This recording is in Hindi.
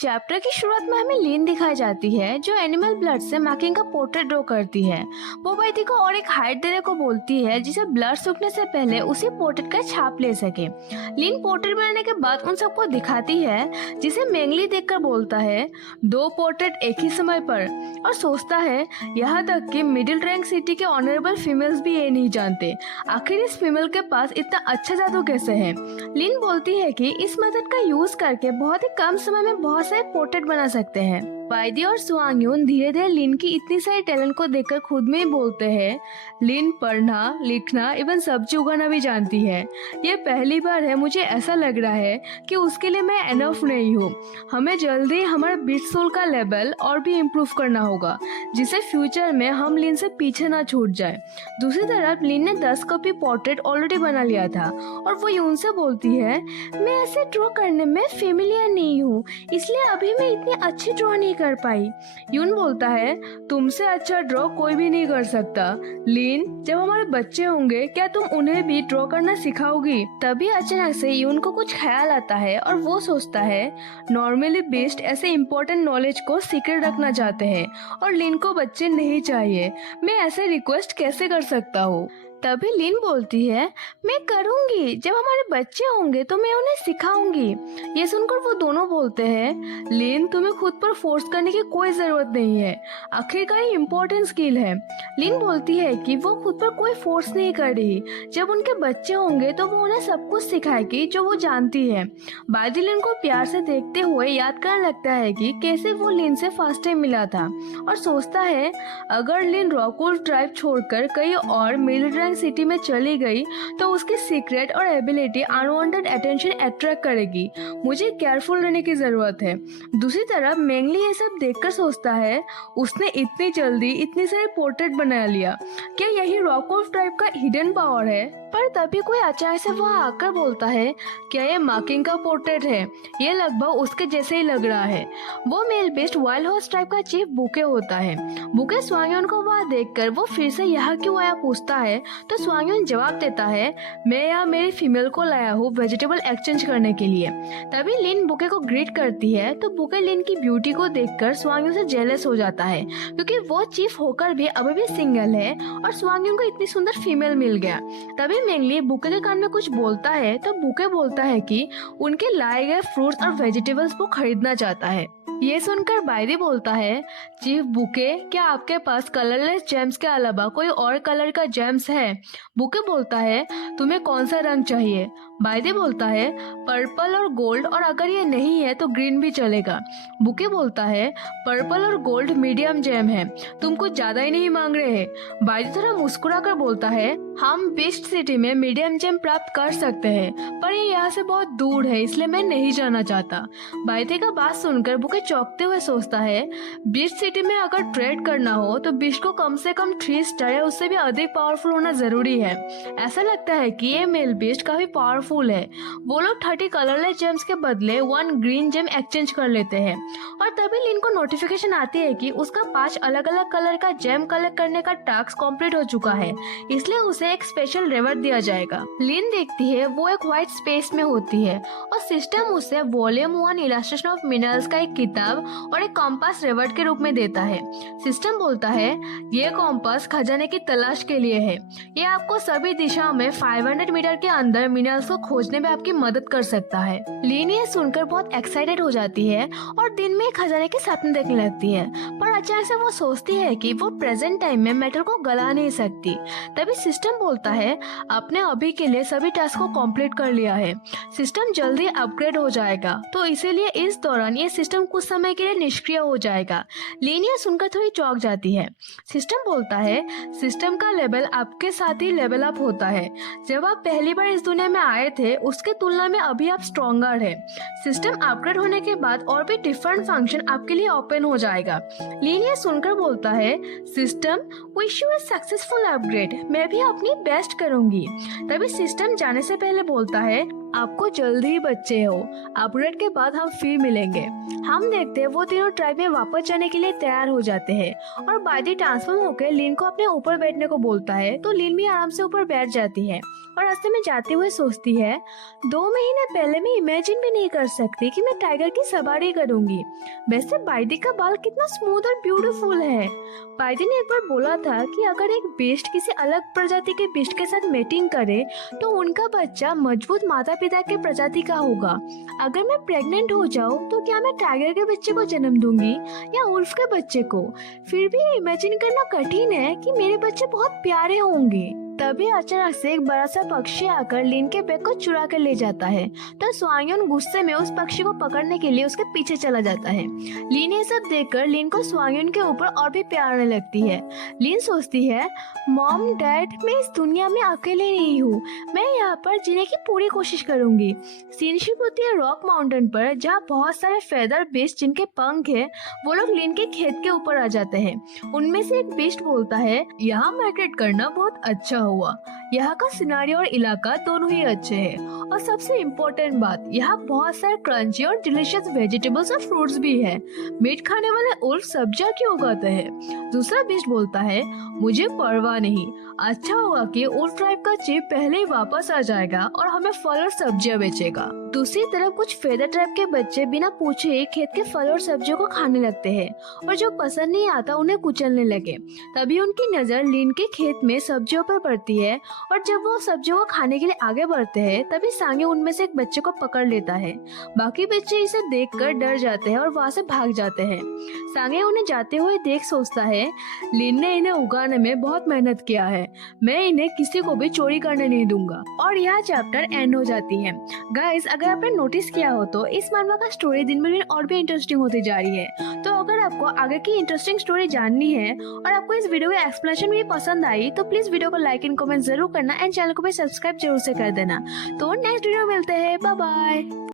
चैप्टर की शुरुआत में हमें लीन दिखाई जाती है जो एनिमल ब्लड से मैकिंग का पोर्ट्रेट ड्रॉ करती है। वो बाइथी को और एक हाइट देने को बोलती है जिसे ब्लड सूखने से पहले उसी पोर्ट्रेट का छाप ले सके। लीन पोर्ट्रेट बनाने के बाद उन सबको दिखाती है जिसे मेंगली देखकर बोलता है 2 पोर्ट्रेट एक ही समय पर, और सोचता है यहाँ तक कि मिडिल रैंक सिटी के ऑनरेबल फीमेल्स भी ये नहीं जानते आखिर इस फीमेल के पास इतना अच्छा जादू कैसे है। लीन बोलती है कि इस मेथड का यूज करके बहुत ही कम समय में बहुत से पोर्ट्रेट बना सकते हैं। वाइदी और स्वांग यून धीरे धीरे लिन की इतनी सारी टैलेंट को देखकर खुद में ही बोलते हैं लिन पढ़ना, लिखना, इवन सब्जी उगाना भी जानती है। ये पहली बार है मुझे ऐसा लग रहा है कि उसके लिए मैं एनफ नहीं हूँ। हमें जल्दी हमारा बीट सोल का लेवल और भी इम्प्रूव करना होगा जिससे फ्यूचर में हम लिन से पीछे ना छूट जाए। दूसरी तरफ लिन ने 10 कॉपी पोर्ट्रेट ऑलरेडी बना लिया था और वो यून से बोलती है मैं ऐसे ड्रॉ करने में फेमिलियर नहीं हूँ, इसलिए अभी मैं इतनी अच्छी ड्रॉ नहीं कर पाई। यून बोलता है तुमसे अच्छा ड्रॉ कोई भी नहीं कर सकता। लीन, जब हमारे बच्चे होंगे क्या तुम उन्हें भी ड्रॉ करना सिखाओगी? तभी अचानक से यून को कुछ ख्याल आता है और वो सोचता है नॉर्मली बेस्ट ऐसे इम्पोर्टेंट नॉलेज को सीक्रेट रखना चाहते हैं और लीन को बच्चे नहीं चाहिए। मैं ऐसे रिक्वेस्ट कैसे कर सकता हूँ? तभी लीन बोलती है मैं करूंगी, जब हमारे बच्चे होंगे तो मैं उन्हें सिखाऊंगी। ये सुनकर वो दोनों बोलते हैं लीन तुम्हें खुद पर फोर्स करने की कोई जरूरत नहीं है, आखिरकार ये इम्पोर्टेंट स्किल है। लीन बोलती है कि वो खुद पर कोई फोर्स नहीं कर रही, जब उनके बच्चे होंगे तो वो उन्हें सब कुछ सिखाएगी जो वो जानती है। बादी लीन को प्यार से देखते हुए याद करने लगता है कि कैसे वो लीन से फर्स्ट टाइम मिला था और सोचता है अगर लीन रॉकवुल्फ ट्राइब छोड़कर कहीं और मिलिट्री सिटी में चली गई तो उसकी सीक्रेट और एबिलिटी अनवांटेड अटेंशन अट्रैक्ट करेगी। मुझे केयरफुल रहने की जरूरत है। दूसरी तरफ मेंगली ये सब देखकर सोचता है उसने इतनी जल्दी इतनी सारे पोर्ट्रेट बना लिया, क्या यही रॉकवुल्फ ट्राइब का हिडन पावर है? पर तभी कोई अचानक से वहाँ आकर बोलता है क्या ये मार्किंग का पोर्ट्रेट है? ये लगभग उसके जैसे ही लग रहा है। वो male based wild horse tribe का चीफ बुके होता है। बुके स्वांगयोन को वहाँ देखकर वो फिर से यहाँ क्यों आया पूछता है तो स्वांगयोन जवाब देता है मैं यहाँ मेरी फीमेल को लाया हूँ वेजिटेबल एक्सचेंज करने के लिए। तभी लिन बुके को ग्रीट करती है तो बुके लिन की ब्यूटी को देखकर स्वांगयोन से जेलस हो जाता है क्योंकि वो चीफ होकर भी अभी भी सिंगल है और स्वांगयोन को इतनी सुंदर फीमेल मिल गया। तभी मेंगली बुके के कान में कुछ बोलता है तो बुके बोलता है कि उनके लाए गए फ्रूट्स और वेजिटेबल्स वो खरीदना चाहता है। ये सुनकर बायदी बोलता है चीफ बुके क्या आपके पास कलरलेस जेम्स के अलावा कोई और कलर का जेम्स है? बुके बोलता है तुम्हें कौन सा रंग चाहिए? बायदी बोलता है पर्पल और गोल्ड, और अगर ये नहीं है तो ग्रीन भी चलेगा। बुके बोलता है पर्पल और गोल्ड मीडियम जेम है, तुम कुछ ज्यादा ही नहीं मांग रहे हैं। बायदी थोड़ा मुस्कुरा कर बोलता है हम बीस्ट सिटी में मीडियम जेम प्राप्त कर सकते हैं पर ये यहाँ से बहुत दूर है इसलिए मैं नहीं जाना चाहता। बायदी का बात सुनकर बुके चौंकते हुए सोचता है बीस्ट सिटी में अगर ट्रेड करना हो तो बीस्ट को कम से कम 3 स्टार या उससे भी अधिक पावरफुल होना जरूरी है। ऐसा लगता है कि ये मेल बीस्ट काफी पावरफुल है। वो लोग 30 कलरलेस जेम्स के बदले 1 ग्रीन जेम एक्सचेंज कर लेते हैं और तभी लिन को नोटिफिकेशन आती है कि उसका 5 अलग अलग कलर का जेम कलेक्ट करने का टास्क कंप्लीट हो चुका है, इसलिए उसे एक स्पेशल रिवॉर्ड दिया जाएगा। लिन देखती है वो एक व्हाइट स्पेस में होती है और सिस्टम उसे वॉल्यूम 1 इलस्ट्रेशन ऑफ मिनरल्स का एक किताब और एक कॉम्पास रिवॉर्ड के रूप में देता है। सिस्टम बोलता है ये कॉम्पास खजाने की तलाश के लिए है, ये आपको सभी दिशाओं में 500 मीटर के अंदर मिनरल्स को खोजने में आपकी मदद कर सकता है। लिन ये सुनकर बहुत एक्साइटेड हो जाती है और दिन में खजाने के सपने देखने लगती है, पर अचानक से वो सोचती है कि वो प्रेजेंट टाइम में मेटल को गला नहीं सकती। तभी सिस्टम बोलता है आपने अभी के लिए सभी टास्क को कंप्लीट कर लिया है, सिस्टम जल्दी अपग्रेड हो जाएगा तो इसीलिए इस दौरान ये सिस्टम कुछ समय के लिए निष्क्रिय हो जाएगा। लिन ये सुनकर थोड़ी चौंक जाती है। सिस्टम बोलता है सिस्टम का लेवल आपके साथ ही लेवल अप होता है, जब आप पहली बार इस दुनिया में आए थे उसके तुलना में अभी आप स्ट्रॉन्गर है। सिस्टम अपग्रेड होने के बाद और भी डिफरेंट फंक्शन आपके लिए ओपन हो जाएगा। लिन ये सुनकर बोलता है system wish you a successful upgrade, मैं भी अपनी बेस्ट करूंगी। तभी सिस्टम जाने से पहले बोलता है आपको जल्दी ही बच्चे हो। अपडेट के बाद हम फिर मिलेंगे। हम देखते हैं वो तीनों ट्राइब में वापस जाने के लिए तैयार हो जाते हैं और बायदी ट्रांसफॉर्म होकर लिन को अपने ऊपर बैठने को बोलता है, तो लिन भी आराम से ऊपर बैठ जाती है और रास्ते में जाते हुए सोचती है, 2 महीने पहले मैं इमेजिन भी नहीं कर सकती कि मैं टाइगर की सवारी करूंगी। वैसे बायदी का बाल कितना स्मूथ और ब्यूटीफुल है। बायदी ने एक बार बोला था कि अगर एक बीस्ट किसी अलग प्रजाति के बीस्ट के साथ मेटिंग करे तो उनका बच्चा मजबूत माता पिता के प्रजाति का होगा। अगर मैं प्रेग्नेंट हो जाऊं तो क्या मैं टाइगर के बच्चे को जन्म दूंगी या उल्फ के बच्चे को? फिर भी इमेजिन करना कठिन है कि मेरे बच्चे बहुत प्यारे होंगे। तभी अचानक से एक बड़ा सा पक्षी आकर लिन के बैग को चुरा कर ले जाता है, तो स्वांगयुन गुस्से में उस पक्षी को पकड़ने के लिए उसके पीछे चला जाता है। लिन ये सब देखकर लिन को स्वांगयुन के ऊपर और भी प्यार आने लगती है। लिन सोचती है, मॉम डैड, मैं इस दुनिया में अकेले नहीं हूँ, मैं यहाँ पर जीने की पूरी कोशिश करूंगी। सीनशिप होती है रॉक माउंटेन पर, जहाँ बहुत सारे फेदर बीस्ट जिनके पंख है वो लोग लिन के खेत के ऊपर आ जाते हैं। उनमें से एक बीस्ट बोलता है, यहाँ माइग्रेट करना बहुत अच्छा हुआ, यहाँ का सिनेरियो और इलाका दोनों ही अच्छे हैं और सबसे इम्पोर्टेंट बात, यहाँ बहुत सारे क्रंची और डिलीशियस वेजिटेबल्स और फ्रूट्स भी है। मीट खाने वाले उल्फ सब्जियां क्यों उगाते हैं? दूसरा बीस्ट बोलता है, मुझे परवाह नहीं, अच्छा होगा कि उल्फ ट्राइब का चीफ पहले ही वापस आ जाएगा और हमें फल और सब्जियां बेचेगा। दूसरी तरफ कुछ फेदर ट्राइब के बच्चे बिना पूछे खेत के फल और सब्जियों को खाने लगते हैं और जो पसंद नहीं आता उन्हें कुचलने लगे। तभी उनकी नजर लिन के खेत में सब्जियों पर पड़ती है और जब वो सब्जियों को खाने के लिए आगे बढ़ते हैं तभी सांगे उनमें से एक बच्चे को पकड़ लेता है। बाकी बच्चे इसे देखकर डर जाते हैं और वहाँ से भाग जाते हैं। सांगे उन्हें जाते हुए देख सोचता है, लिन ने इन्हें उगाने में बहुत मेहनत किया है, मैं इन्हें किसी को भी चोरी करने नहीं दूंगा। और यह चैप्टर एंड हो जाती है। गाइस, अगर आपने नोटिस किया हो तो इस मानवा का स्टोरी दिन ब दिन और भी इंटरेस्टिंग होती जा रही है। तो अगर आपको आगे की इंटरेस्टिंग स्टोरी जाननी है और आपको इस वीडियो की एक्सप्लेनेशन भी पसंद आई तो प्लीज वीडियो को लाइक एंड कमेंट जरूर करना एंड चैनल को भी सब्सक्राइब जरूर से कर देना। तो नेक्स्ट वीडियो मिलते हैं, बाय बाय।